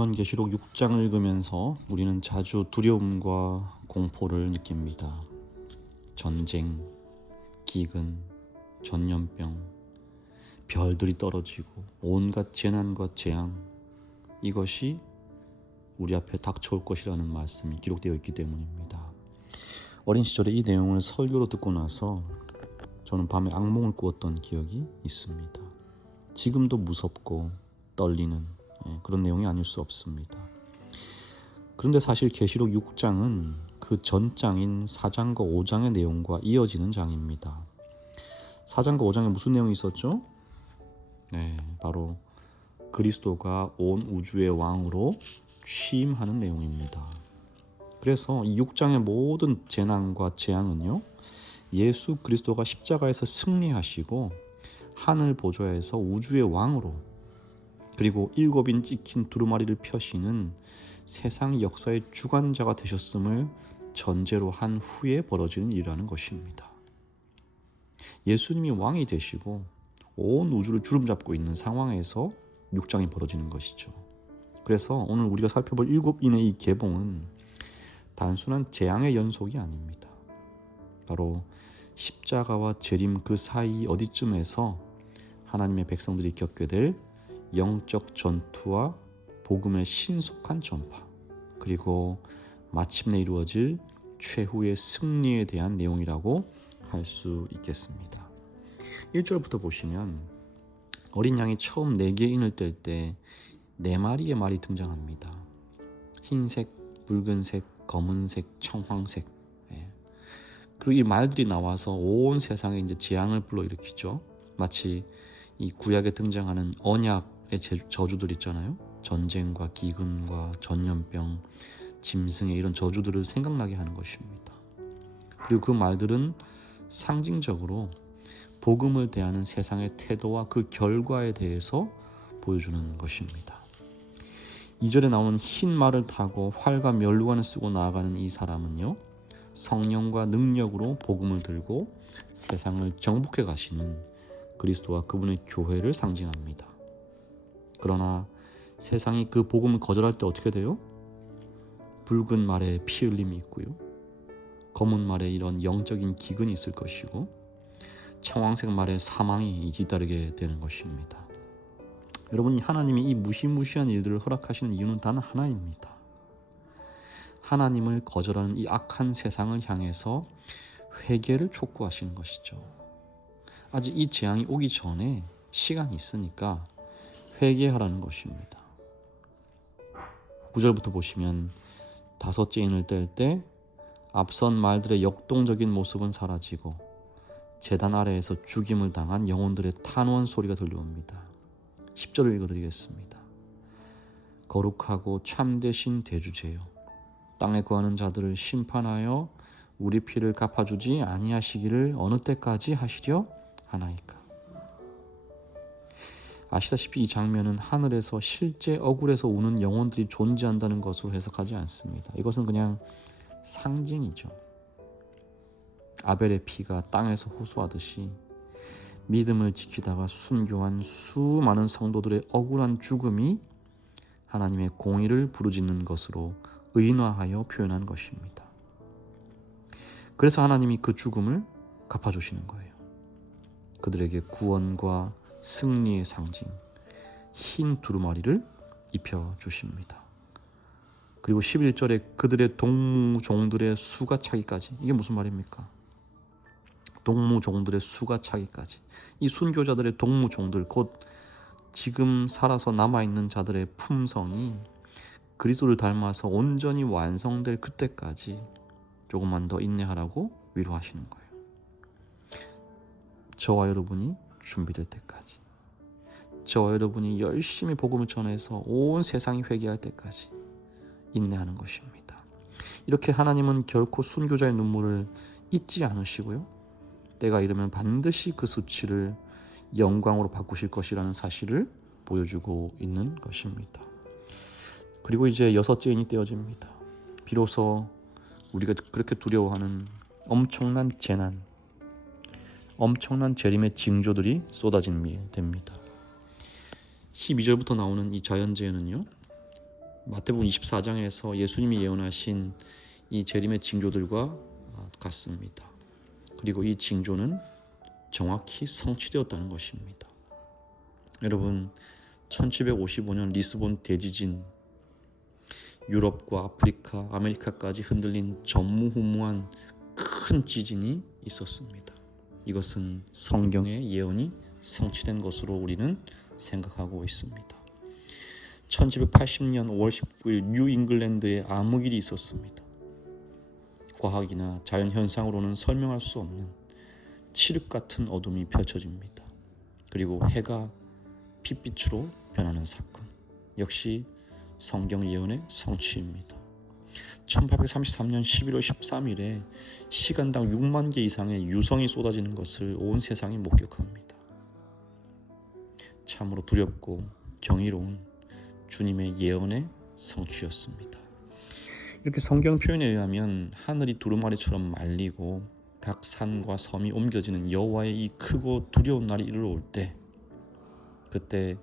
요한계시록 6장을 읽으면서 우리는 자주 두려움과 공포를 느낍니다. 전쟁, 기근, 전염병, 별들이 떨어지고 온갖 재난과 재앙, 이것이 우리 앞에 닥쳐올 것이라는 말씀이 기록되어 있기 때문입니다. 어린 시절에 이 내용을 설교로 듣고 나서 저는 밤에 악몽을 꾸었던 기억이 있습니다. 지금도 무섭고 떨리는 그런 내용이 아닐 수 없습니다. 그런데 사실 계시록 6장은 그 전장인 4장과 5장의 내용과 이어지는 장입니다. 4장과 5장에 무슨 내용이 있었죠? 바로 그리스도가 온 우주의 왕으로 취임하는 내용입니다. 그래서 이 6장의 모든 재난과 재앙은요, 예수 그리스도가 십자가에서 승리하시고 하늘 보좌에서 우주의 왕으로, 그리고 7인 찍힌 두루마리를 펴시는 세상 역사의 주관자가 되셨음을 전제로 한 후에 벌어지는 일이라는 것입니다. 예수님이 왕이 되시고 온 우주를 주름잡고 있는 상황에서 6장이 벌어지는 것이죠. 그래서 오늘 우리가 살펴볼 7인의 이 계봉은 단순한 재앙의 연속이 아닙니다. 바로 십자가와 재림 그 사이 어디쯤에서 하나님의 백성들이 겪게 될 영적 전투와 복음의 신속한 전파, 그리고 마침내 이루어질 최후의 승리에 대한 내용이라고 할 수 있겠습니다. 1절부터 보시면 어린 양이 처음 4개의 인을 뗄 때 4마리의 말이 등장합니다. 흰색, 붉은색, 검은색, 청황색. 그리고 이 말들이 나와서 온 세상에 이제 재앙을 불러일으키죠. 마치 이 구약에 등장하는 언약의 저주들 있잖아요. 전쟁과 기근과 전염병, 짐승의 이런 저주들을 생각나게 하는 것입니다. 그리고 그 말들은 상징적으로 복음을 대하는 세상의 태도와 그 결과에 대해서 보여주는 것입니다. 2절에 나오는 흰 말을 타고 활과 면류관을 쓰고 나아가는 이 사람은요, 성령과 능력으로 복음을 들고 세상을 정복해 가시는 그리스도와 그분의 교회를 상징합니다. 그러나 세상이 그 복음을 거절할 때 어떻게 돼요? 붉은 말에 피 흘림이 있고요, 검은 말에 이런 영적인 기근이 있을 것이고, 청황색 말에 사망이 뒤따르게 되는 것입니다. 여러분, 하나님이 이 무시무시한 일들을 허락하시는 이유는 단 하나입니다. 하나님을 거절하는 이 악한 세상을 향해서 회개를 촉구하시는 것이죠. 아직 이 재앙이 오기 전에 시간이 있으니까 회개하라는 것입니다. 9절부터 보시면 5째 인을 뗄 때 앞선 말들의 역동적인 모습은 사라지고 제단 아래에서 죽임을 당한 영혼들의 탄원 소리가 들려옵니다. 10절을 읽어드리겠습니다. 거룩하고 참되신 대주제여, 땅에 거하는 자들을 심판하여 우리 피를 갚아주지 아니하시기를 어느 때까지 하시려 하나이까. 아시다시피 이 장면은 하늘에서 실제 억울해서 우는 영혼들이 존재한다는 것으로 해석하지 않습니다. 이것은 그냥 상징이죠. 아벨의 피가 땅에서 호소하듯이 믿음을 지키다가 순교한 수많은 성도들의 억울한 죽음이 하나님의 공의를 부르짖는 것으로 의인화하여 표현한 것입니다. 그래서 하나님이 그 죽음을 갚아주시는 거예요. 그들에게 구원과 승리의 상징, 흰 두루마리를 입혀주십니다. 그리고 11절에 그들의 동무종들의 수가 차기까지. 이게 무슨 말입니까? 동무종들의 수가 차기까지. 이 순교자들의 동무종들, 곧 지금 살아서 남아있는 자들의 품성이 그리스도를 닮아서 온전히 완성될 그때까지 조금만 더 인내하라고 위로하시는 거예요. 저와 여러분이 준비될 때까지, 저와 여러분이 열심히 복음을 전해서 온 세상이 회개할 때까지 인내하는 것입니다. 이렇게 하나님은 결코 순교자의 눈물을 잊지 않으시고요, 때가 이르면 반드시 그 수치를 영광으로 바꾸실 것이라는 사실을 보여주고 있는 것입니다. 그리고 이제 6째 인이 떼어집니다. 비로소 우리가 그렇게 두려워하는 엄청난 재난, 엄청난 재림의 징조들이 쏟아집니다. 12절부터 나오는 이 자연재해는요, 마태복음 24장에서 예수님이 예언하신 이 재림의 징조들과 같습니다. 그리고 이 징조는 정확히 성취되었다는 것입니다. 여러분, 1755년 리스본 대지진, 유럽과 아프리카, 아메리카까지 흔들린 전무후무한 큰 지진이 있었습니다. 이것은 성경의 예언이 성취된 것으로 우리는 생각하고 있습니다. 1780년 5월 19일 뉴잉글랜드에 암흑일이 있었습니다. 과학이나 자연현상으로는 설명할 수 없는 칠흑 같은 어둠이 펼쳐집니다. 그리고 해가 핏빛으로 변하는 사건, 역시 성경 예언의 성취입니다. 1833년 11월 13일에 시간당 6만 개 이상의 유성이 쏟아지는 것을 온 세상이 목격합니다. 참으로 두렵고 경이로운 주님의 예언의 성취였습니다. 이렇게 성경 표현에 의하면 하늘이 두루마리처럼 말리고 각 산과 섬이 옮겨지는 여호와의 이 크고 두려운 날이 이르러올 때, 그때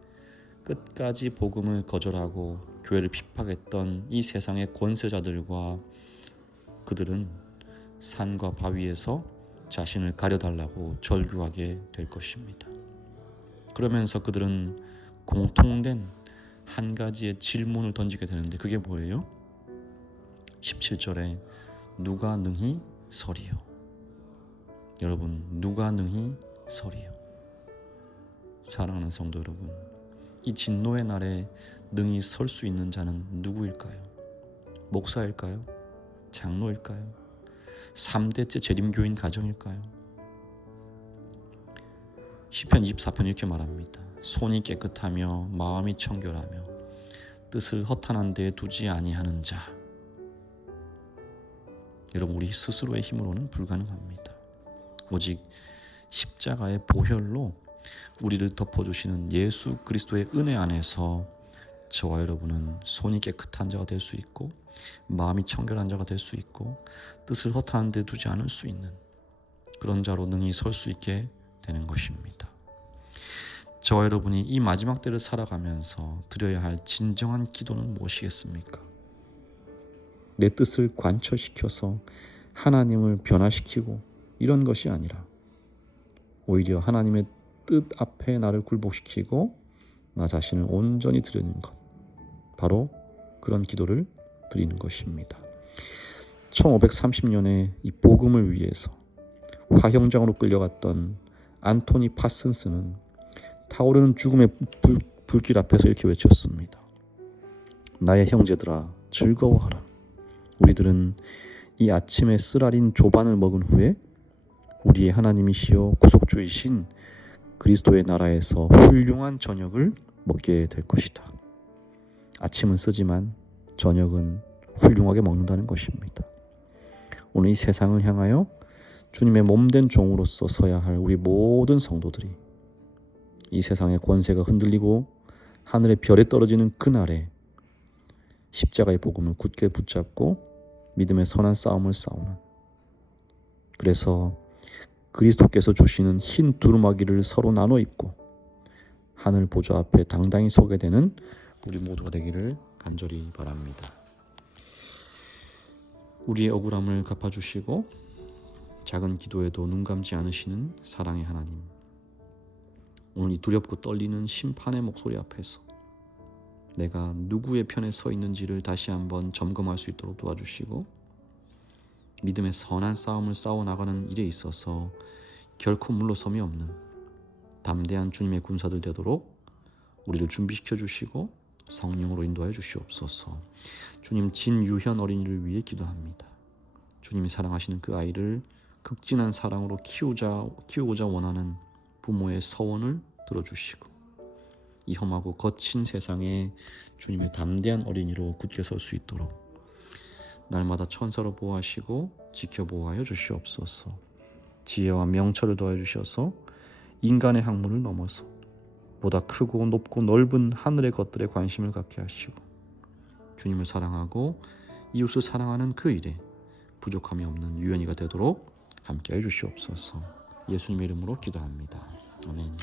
끝까지 복음을 거절하고 교회를 핍박했던 이 세상의 권세자들과 그들은 산과 바위에서 자신을 가려달라고 절규하게 될 것입니다. 그러면서 그들은 공통된 한 가지의 질문을 던지게 되는데 그게 뭐예요? 17절에 누가 능히 서리요? 여러분, 누가 능히 서리요? 사랑하는 성도 여러분, 이 진노의 날에 능히 설 수 있는 자는 누구일까요? 목사일까요? 장로일까요? 3대째 재림교인 가정일까요? 시편 24편 이렇게 말합니다. 손이 깨끗하며 마음이 청결하며 뜻을 허탄한 데에 두지 아니하는 자. 여러분, 우리 스스로의 힘으로는 불가능합니다. 오직 십자가의 보혈로 우리를 덮어주시는 예수 그리스도의 은혜 안에서 저와 여러분은 손이 깨끗한 자가 될 수 있고 마음이 청결한 자가 될 수 있고 뜻을 허탄한 데 두지 않을 수 있는 그런 자로 능히 설 수 있게 되는 것입니다. 저와 여러분이 이 마지막 때를 살아가면서 드려야 할 진정한 기도는 무엇이겠습니까? 내 뜻을 관철시켜서 하나님을 변화시키고 이런 것이 아니라 오히려 하나님의 뜻 앞에 나를 굴복시키고 나 자신을 온전히 드리는 것, 바로 그런 기도를 드리는 것입니다. 1530년에 이 복음을 위해서 화형장으로 끌려갔던 안토니 파슨스는 타오르는 죽음의 불길 앞에서 이렇게 외쳤습니다. 나의 형제들아, 즐거워하라. 우리들은 이 아침에 쓰라린 조반을 먹은 후에 우리의 하나님이시여 구속주이신 그리스도의 나라에서 훌륭한 저녁을 먹게 될 것이다. 아침은 쓰지만 저녁은 훌륭하게 먹는다는 것입니다. 오늘 이 세상을 향하여 주님의 몸된 종으로서 서야 할 우리 모든 성도들이 이 세상의 권세가 흔들리고 하늘의 별에 떨어지는 그날에 십자가의 복음을 굳게 붙잡고 믿음의 선한 싸움을 싸우는, 그래서 그리스도께서 주시는 흰 두루마기를 서로 나눠 입고 하늘 보좌 앞에 당당히 서게 되는 우리 모두가 되기를 간절히 바랍니다. 우리의 억울함을 갚아주시고 작은 기도에도 눈 감지 않으시는 사랑의 하나님, 오늘 이 두렵고 떨리는 심판의 목소리 앞에서 내가 누구의 편에 서 있는지를 다시 한번 점검할 수 있도록 도와주시고 믿음의 선한 싸움을 싸워나가는 일에 있어서 결코 물러섬이 없는 담대한 주님의 군사들 되도록 우리를 준비시켜 주시고 성령으로 인도하여 주시옵소서. 주님, 진유현 어린이를 위해 기도합니다. 주님이 사랑하시는 그 아이를 극진한 사랑으로 키우고자 원하는 부모의 서원을 들어주시고 이 험하고 거친 세상에 주님의 담대한 어린이로 굳게 설 수 있도록 날마다 천사로 보호하시고 지켜보호하여 주시옵소서. 지혜와 명철을 더해 주셔서 인간의 학문을 넘어서 보다 크고 높고 넓은 하늘의 것들에 관심을 갖게 하시고 주님을 사랑하고 이웃을 사랑하는 그 일에 부족함이 없는 유연이가 되도록 함께해 주시옵소서. 예수님의 이름으로 기도합니다. 아멘.